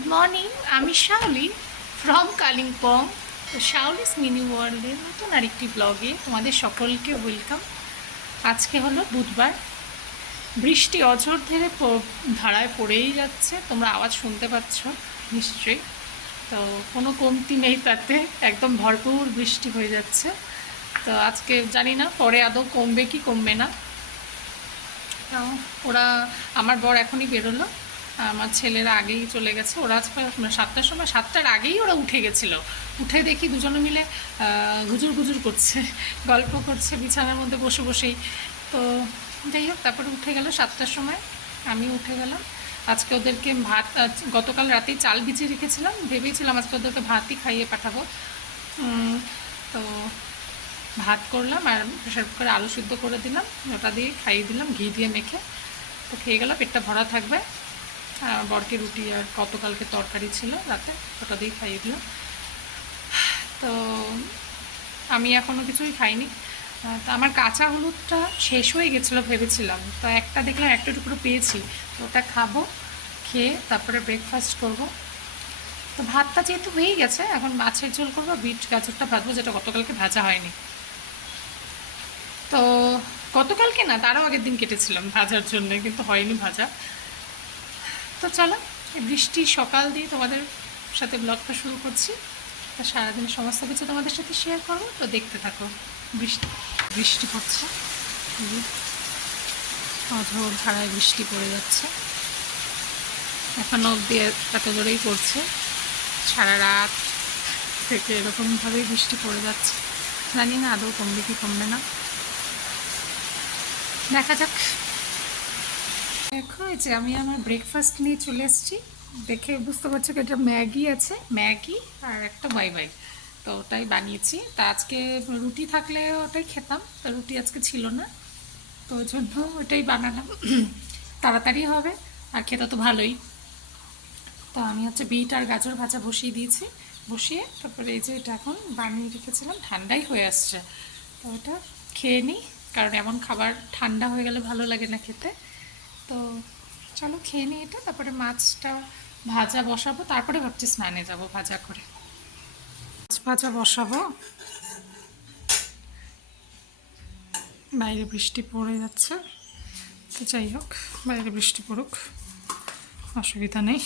Good morning, আমি Shaoli from Kalimpong. তো শাওলিস mini ওয়ার্ল্ডের নতুন আরেকটি ব্লগে তোমাদের সকলকে ওয়েলকাম। আজকে হলো বুধবার, বৃষ্টি অঝোর ধরে ধারায় পড়েই যাচ্ছে, তোমরা আওয়াজ শুনতে পাচ্ছ নিশ্চয়ই। তো কোনো কমতি নেই তাতে, একদম ভরপুর বৃষ্টি হয়ে যাচ্ছে। তো আজকে জানি না পরে আদৌ কমবে কি কমবে না। তো ওরা, আমার বর এখনই বেরোলো, আমার ছেলেরা আগেই চলে গেছে। ওরা আজকে 7টার সময়, 7টার আগেই ওরা উঠে গেছিলো। উঠে দেখি দুজনে মিলে গুজুর গুজুর করছে, গল্প করছে বিছানার মধ্যে বসে বসেই। তো যাই হোক, তারপরে উঠে গেল 7টার সময়, আমি উঠে গেলাম। আজকে ওদেরকে ভাত, গতকাল রাতেই চাল ভিজিয়ে রেখেছিলাম, ভেবেছিলাম আজকে ওদেরকে ভাতই খাইয়ে পাঠাবো। তো ভাত করলাম আর প্রেশার কুকারে আলু সিদ্ধ করে দিলাম, ওটা দিয়ে খাইয়ে দিলাম ঘি দিয়ে মেখে। তো খেয়ে গেল, পেটটা ভরা থাকবে। বরকে রুটি আর গতকালকে তরকারি ছিল রাতে, ওটা দিয়ে খাইয়ে দিলাম। তো আমি এখনও কিছুই খাইনি। তো আমার কাঁচা হলুদটা শেষ হয়ে গেছিলো ভেবেছিলাম, তো একটা দেখলাম একটা টুকরো পেয়েছি, তো ওটা খাবো, খেয়ে তারপরে ব্রেকফাস্ট করব। তো ভাতটা যেহেতু হয়েই গেছে, এখন মাছের ঝোল করবো, বিট গাজরটা ভাজবো, যেটা গতকালকে ভাজা হয়নি। তো গতকালকে না, তারও আগের দিন কেটেছিলাম ভাজার জন্য, কিন্তু হয়নি ভাজা। তো চলো, এই বৃষ্টির সকাল দিয়ে তোমাদের সাথে ব্লগটা শুরু করছি। তো সারাদিনের সমস্ত কিছু তোমাদের সাথে শেয়ার করবো, তো দেখতে থাকো। বৃষ্টি বৃষ্টি পড়ছে, অঝোর ধারায় বৃষ্টি পড়ে যাচ্ছে, এখনও অবধি এত জোরেই পড়ছে। সারা রাত থেকে এরকমভাবেই বৃষ্টি পড়ে যাচ্ছে, জানি না আদৌ কমবে কি কমবে না, দেখা যাক। দেখো, এই যে আমি আমার ব্রেকফাস্ট নিয়ে চলে এসেছি, দেখে বুঝতে পারছো কি এটা ম্যাগি আছে, ম্যাগি আর একটা বাই বাই, তো ওটাই বানিয়েছি। তা আজকে রুটি থাকলে ওটাই খেতাম, তো রুটি আজকে ছিল না, তো ওই জন্য ওটাই বানালাম। তাড়াতাড়ি হবে আর খেতে তো ভালোই। তো আমি হচ্ছে বিট আর গাজর ভাজা বসিয়ে দিয়েছি, বসিয়ে তারপরে এই যে এটা এখন বানিয়ে রেখেছিলাম, ঠান্ডাই হয়ে আসছে, তো ওটা খেয়ে নিই, কারণ এমন খাবার ঠান্ডা হয়ে গেলে ভালো লাগে না খেতে। তো চলো খেয়ে নিই এটা, তারপরে মাছটা ভাজা বসাবো, তারপরে ভাবছি স্নানে যাব ভাজা করে। মাছ ভাজা বসাবো, বাইরে বৃষ্টি পড়ে যাচ্ছে, তো যাই হোক, বাইরে বৃষ্টি পড়ুক, অসুবিধা নেই।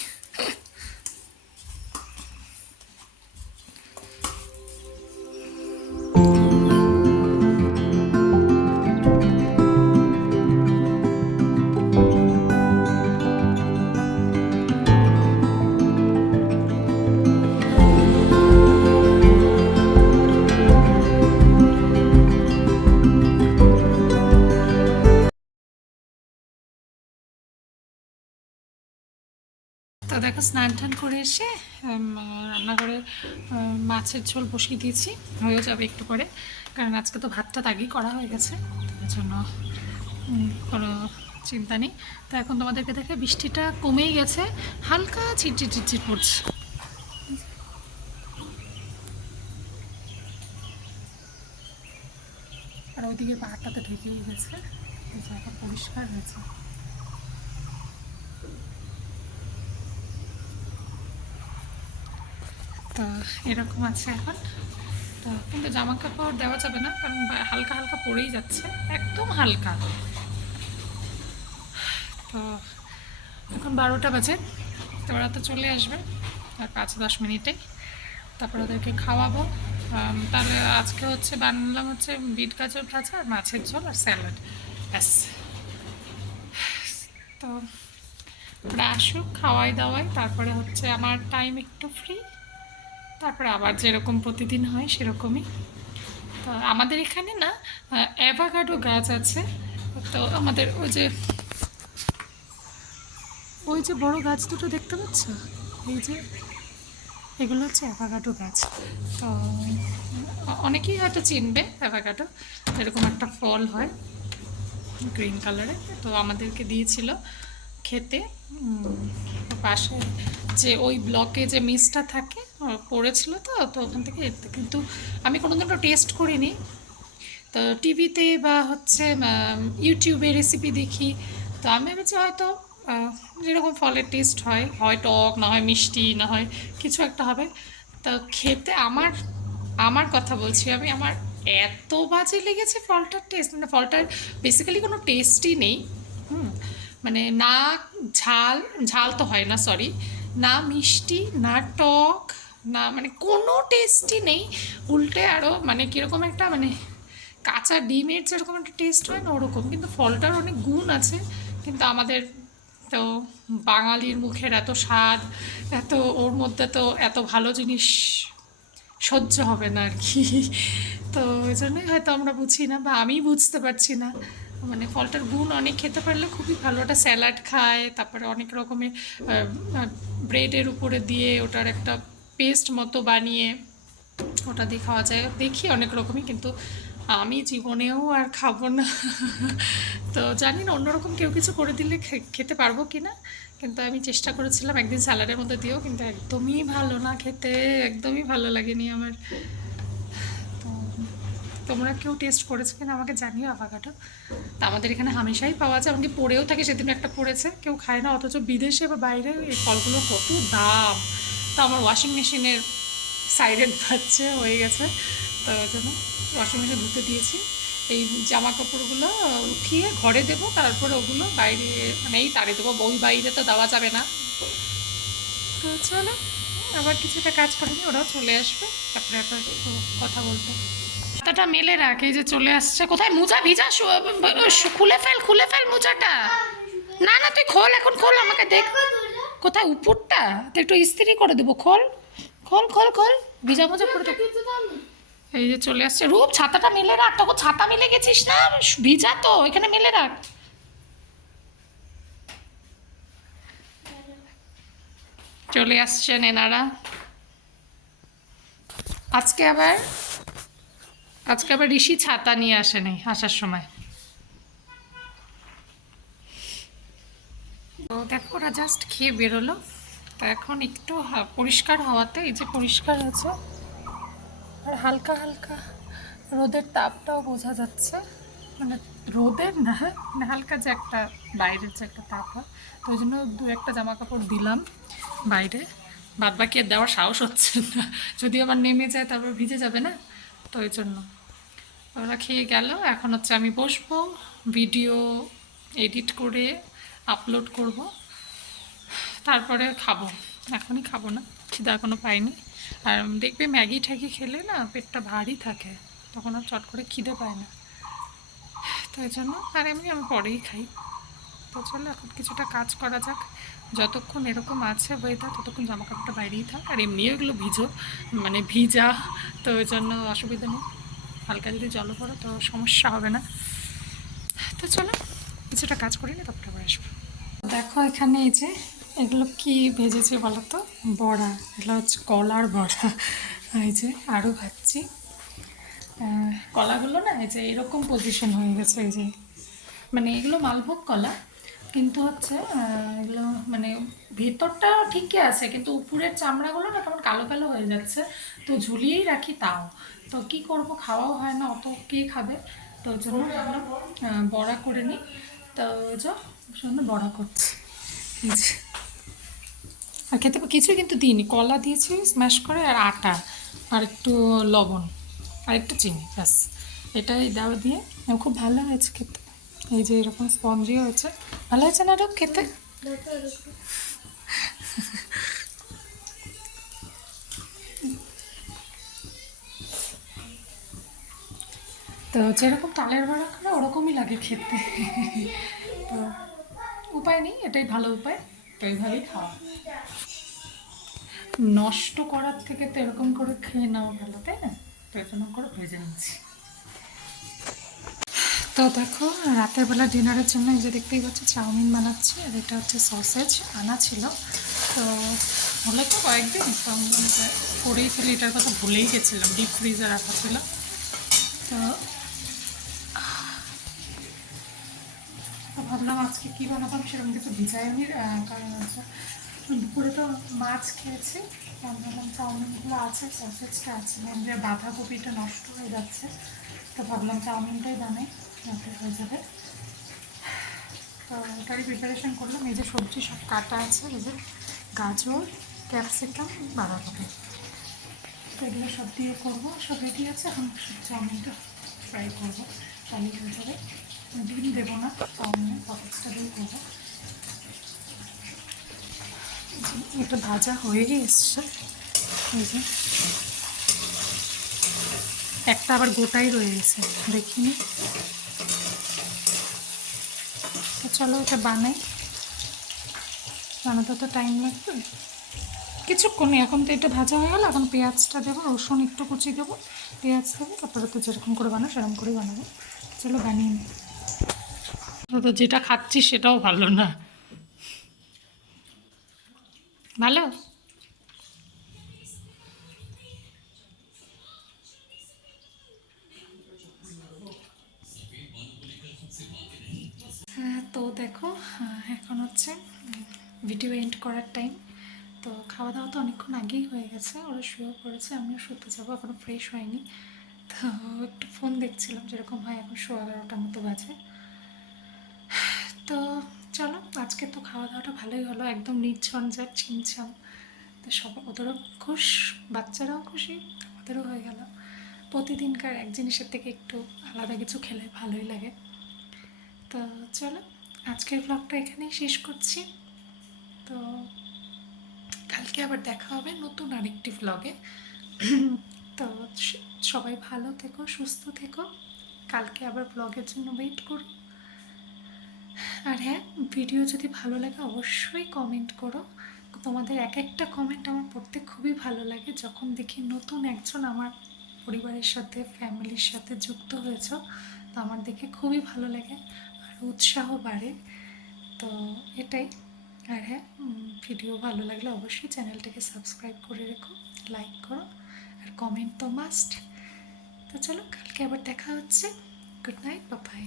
তো দেখো, স্নান টান করে এসে রান্নাঘরে মাছের ঝোল বসিয়ে দিয়েছি, হয়েও যাবে একটু পরে, কারণ আজকে তো ভাতটা আগেই করা হয়ে গেছে, তার জন্য কোনো চিন্তা নেই। তো এখন তোমাদেরকে দেখে বৃষ্টিটা কমেই গেছে, হালকা ঝিরঝির ঝিরঝির পড়ছে। আর ওইদিকে পাহাড়টাতে ঢেকেই গেছে, এই জায়গা পরিষ্কার হয়েছে। তো এরকম আছে এখন। তো কিন্তু জামা কাপড় দেওয়া যাবে না, কারণ হালকা হালকা পড়েই যাচ্ছে, একদম হালকা। তো এখন 12টা বাজে, তো ওরা তো চলে আসবে আর 5-10 মিনিটেই, তারপর ওদেরকে খাওয়াবো। তাহলে আজকে হচ্ছে বানালাম হচ্ছে বিট গাজর ভাজা আর মাছের ঝোল আর স্যালাড, ব্যাস। তো ওরা আসুক, খাওয়াই দাওয়াই, তারপরে হচ্ছে আমার টাইম একটু ফ্রি, তারপরে আবার যেরকম প্রতিদিন হয় সেরকমই। তো আমাদের এখানে না অ্যাভোকাডো গাছ আছে, তো আমাদের ওই যে বড় গাছ দুটো দেখতে পাচ্ছ, এই যে এগুলো হচ্ছে অ্যাভোকাডো গাছ। তো অনেকেই হয়তো চিনবে অ্যাভোকাডো, এরকম একটা ফল হয় গ্রিন কালারে, তো আমাদেরকে দিয়েছিল খেতে। পাশে যে ওই ব্লকে যে মিসটা থাকে পড়েছিল, তো তো ওখান থেকে কিন্তু আমি কোনোদিন তো টেস্ট করিনি। তো টিভিতে বা হচ্ছে ইউটিউবে রেসিপি দেখি, তো আমি ভেবেছি হয়তো যেরকম ফলের টেস্ট হয়, হয় টক, না হয় মিষ্টি, না হয় কিছু একটা হবে। তো খেতে আমার আমার কথা বলছি আমি, আমার এত বাজে লেগেছে ফলটার টেস্ট, মানে ফলটার বেসিক্যালি কোনো টেস্টই নেই। হুম, মানে না ঝাল, ঝাল তো হয় না, সরি, না মিষ্টি, না টক, না মানে কোনো টেস্টই নেই। উল্টে আরও মানে কীরকম একটা মানে কাঁচা ডিমের যেরকম একটা টেস্ট হয় না ওরকম, কিন্তু ফলটার অনেক গুণ আছে। কিন্তু আমাদের তো বাঙালির মুখের এত স্বাদ, এত ওর মধ্যে তো এত ভালো জিনিস সহ্য হবে না আর কি। তো ওই জন্যই হয়তো আমরা বুঝি না, বা আমি বুঝতে পারছি না। মানে ফলটার গুণ অনেক, খেতে পারলে খুবই ভালো। ওটা স্যালাড খায়, তারপরে অনেক রকমের ব্রেডের উপরে দিয়ে ওটার একটা পেস্ট মতো বানিয়ে ওটা দিয়ে খাওয়া যায়, দেখি অনেক রকমই, কিন্তু আমি জীবনেও আর খাবো না। তো জানি না অন্যরকম কেউ কিছু করে দিলে খেতে পারবো কি না, কিন্তু আমি চেষ্টা করেছিলাম একদিন স্যালাডের মধ্যে দিয়েও, কিন্তু একদমই ভালো না খেতে, একদমই ভালো লাগেনি আমার। তো তোমরা কেউ টেস্ট করেছো কিনা আমাকে জানিও আভাকাডো। তা আমাদের এখানে হামেশাই পাওয়া যায়, এমনকি পড়েও থাকে, সেদিন একটা পড়েছে, কেউ খায় না, অথচ বিদেশে বা বাইরে এই ফলগুলো কত দাম। তো আমার ওয়াশিং মেশিনের সাইরেন বাজছে, হয়ে গেছে, তো ওই জন্য ওয়াশিং মেশিনে ধুতে দিয়েছি। এই জামা কাপড়গুলো উঠিয়ে ঘরে দেবো, তারপরে ওগুলো বাইরে মানে এই তারে দেবো, ওই বাইরে তো দেওয়া যাবে না। তো চলো আবার কিছুটা কাজ করে নিই, ওরাও চলে আসবে, তারপরে আবার একটু কথা বলতে। ছাতাটা মেলে রাখ, এই যে চলে আসছে। কোথায় মোজা ভিজা, খুলে ফেল, খুলে ফেল মোজাটা। না না তুই খোল, এখন খোল, আমাকে দেখ। কোথায় উপরটা তো একটু ইস্ত্রি করে দেবো, খোল খোল খোল খোল, ভিজা মোজা পরে থাক। এই যে চলে আসছে রূপ, ছাতাটা মেলে রাখ, তখন ছাতা মেলে গেছিস না, ভিজা তো, এখানে মেলে রাখ। চলে আসছেন এনারা। আজকে আবার আজকে আবার ঋষি ছাতা নিয়ে আসেনি আসার সময়। তো দেখো ওরা জাস্ট খেয়ে বেরোলো, তো এখন একটু পরিষ্কার হওয়াতে, এই যে পরিষ্কার হয়েছে, আর হালকা হালকা রোদের তাপটাও বোঝা যাচ্ছে, মানে রোদের না, মানে হালকা যে একটা বাইরের যে একটা তাপ হয়, তো ওই জন্য দু একটা জামা কাপড় দিলাম বাইরে, বাদ বাকি আর দেওয়ার সাহস হচ্ছে না, যদি আবার নেমে যায় তারপর ভিজে যাবে না, তো ওই জন্য। ওরা খেয়ে গেল, এখন হচ্ছে আমি বসবো, ভিডিও এডিট করে আপলোড করব, তারপরে খাবো। এখনই খাবো না, খিদা এখনও পাইনি। আর দেখবে ম্যাগি ঠ্যাগি খেলে না পেটটা ভারী থাকে, তখন আর চট করে খিদে পায় না, তো এই জন্য। আর এমনি আমি পরেই খাই। তো চলো এখন কিছুটা কাজ করা যাক, যতক্ষণ এরকম আছে ওয়েদার ততক্ষণ জামা কাপড়টা বাইরেই থাক, আর এমনিও এগুলো মানে ভিজা, তো ওই জন্য অসুবিধা নেই, হালকা যদি জল পড়ে তো সমস্যা হবে না। তো চলো কিছুটা কাজ করি না, তারপরে আবার আসবো। দেখো এখানে এই যে এগুলো কি ভেজেছে বলো তো, বড়া, এগুলো হচ্ছে কলার বড়া। এই যে আরও ভাজছি, কলাগুলো না এই যে এরকম পজিশন হয়ে গেছে, এই যে মানে এগুলো মালভোগ কলা, কিন্তু হচ্ছে এগুলো মানে ভেতরটা ঠিকই আছে, কিন্তু উপরের চামড়াগুলো না কেমন কালো কালো হয়ে যাচ্ছে, তো ঝুলিয়েই রাখি তাও। তো কি করব, খাওয়াও হয় না, অত কে খাবে, তো ওই জন্য ভাবলাম বড়া করে নিই, তো ওই জন্য বড়া করছি। এই যে আর খেতে কিছুই কিন্তু দিইনি, কলা দিয়েছি স্ম্যাশ করে, আর আটা, আর একটু লবণ, আর একটু চিনি, ব্যাস এটাই দেওয়া দিয়ে। খুব ভালো হয়েছে খেতে, এই যে এরকম স্পঞ্জি হয়েছে, ভালো হয়েছে না রূপ খেতে? তো যেরকম তালের বড়া করে ওরকমই লাগে খেতে। তো উপায় নেই, এটাই ভালো উপায়, তো এইভাবেই খাওয়া। নষ্ট করার থেকে তো এরকম করে খেয়ে নেওয়া ভালো, তাই না? তো এরকম করে ভেজে নিচ্ছি। তো দেখো রাতের বেলা ডিনারের জন্য এই যে দেখতেই পাচ্ছি চাউমিন বানাচ্ছি, আর এটা হচ্ছে সসেজ আনা ছিল, তো হলে তো কয়েকদিন, তো আমি করেই ফেলি, এটার কথা ভুলেই গেছিলাম, ডিপ ফ্রিজে রাখা ছিল। তো ভাবলাম আজকে কী বানাতাম সেরকম কিছু ডিজাইনের, কারণ হচ্ছে দুপুরে তো মাছ খেয়েছি, ভাবলাম চাউমিনগুলো আছে, সসেজটা আছে, মানে বাঁধাকপিটা নষ্ট হয়ে যাচ্ছে, তো ভাবলাম চাউমিনটাই বানাই, রাতে হয়ে যাবে। এটারই প্রিপারেশন করলাম। এই যে সবজি সব কাটা আছে, এই যে গাজর, ক্যাপসিকাম, বাঁধাকপি, তো এগুলো সব দিয়ে করবো। সব রেডি আছে, এখন চাউমিনটা ফ্রাই করবো। চাউমিন হয়ে যাবে, ডিম দেবো না, চাউমিনের পকেটসটা দিয়ে করবো। এটা ভাজা হয়ে এসছে, এই যে একটা আবার গোটাই রয়ে গেছে, দেখিনি। তো চলো এটা বানাই, বানাতে তো টাইম লাগবে কিছুক্ষণই। এখন তো এটা ভাজা হয়ে গেলো, এখন পেঁয়াজটা দেবো, রসুন একটু কুচি দেবো, পেঁয়াজ দেবো, তারপরে তো যেরকম করে বানাবো সেরকম করেই বানাবো। চলো বানিয়ে নিই। তো যেটা খাচ্ছি সেটাও ভালো না। ভালো? হ্যাঁ, তো দেখো এখন হচ্ছে ভিডিও এন্ড করার টাইম। তো খাওয়া দাওয়া তো অনেকক্ষণ আগেই হয়ে গেছে, ওরা শুয়েও পড়েছে, আমিও শুতে যাবো, এখনও ফ্রেশ হয়নি। তো একটু ফোন দেখছিলাম, যেরকম হয় এখন 11:30 মতো বাজে। তো চলো, আজকে তো খাওয়া দাওয়াটা ভালোই হলো, একদম নির্ঝঞ্ঝাট ছিমছাম। তো সব ওদেরও খুশ, বাচ্চারাও খুশি, আমাদেরও হয়ে গেল। প্রতিদিনকার এক জিনিসের থেকে একটু আলাদা কিছু খেলে ভালোই লাগে। তো চলো, আজকের ব্লগটা এখানেই শেষ করছি। তো কালকে আবার দেখা হবে নতুন আরেকটি ব্লগে। তো সবাই ভালো থেকো, সুস্থ থেকো, কালকে আবার ব্লগের জন্য ওয়েট করো। আর হ্যাঁ, ভিডিও যদি ভালো লাগে অবশ্যই কমেন্ট করো। তোমাদের এক একটা কমেন্ট আমার পড়তে খুবই ভালো লাগে, যখন দেখি নতুন একজন আমার পরিবারের সাথে, ফ্যামিলির সাথে যুক্ত হয়েছ, তো আমার দেখে খুবই ভালো লাগে আর উৎসাহ বাড়ে। তো এটাই। আর হ্যাঁ, ভিডিও ভালো লাগলে অবশ্যই চ্যানেলটাকে সাবস্ক্রাইব করে রেখো, লাইক করো, আর কমেন্ট তো মাস্ট। তো চলো, কালকে আবার দেখা হচ্ছে। Good night, bye bye.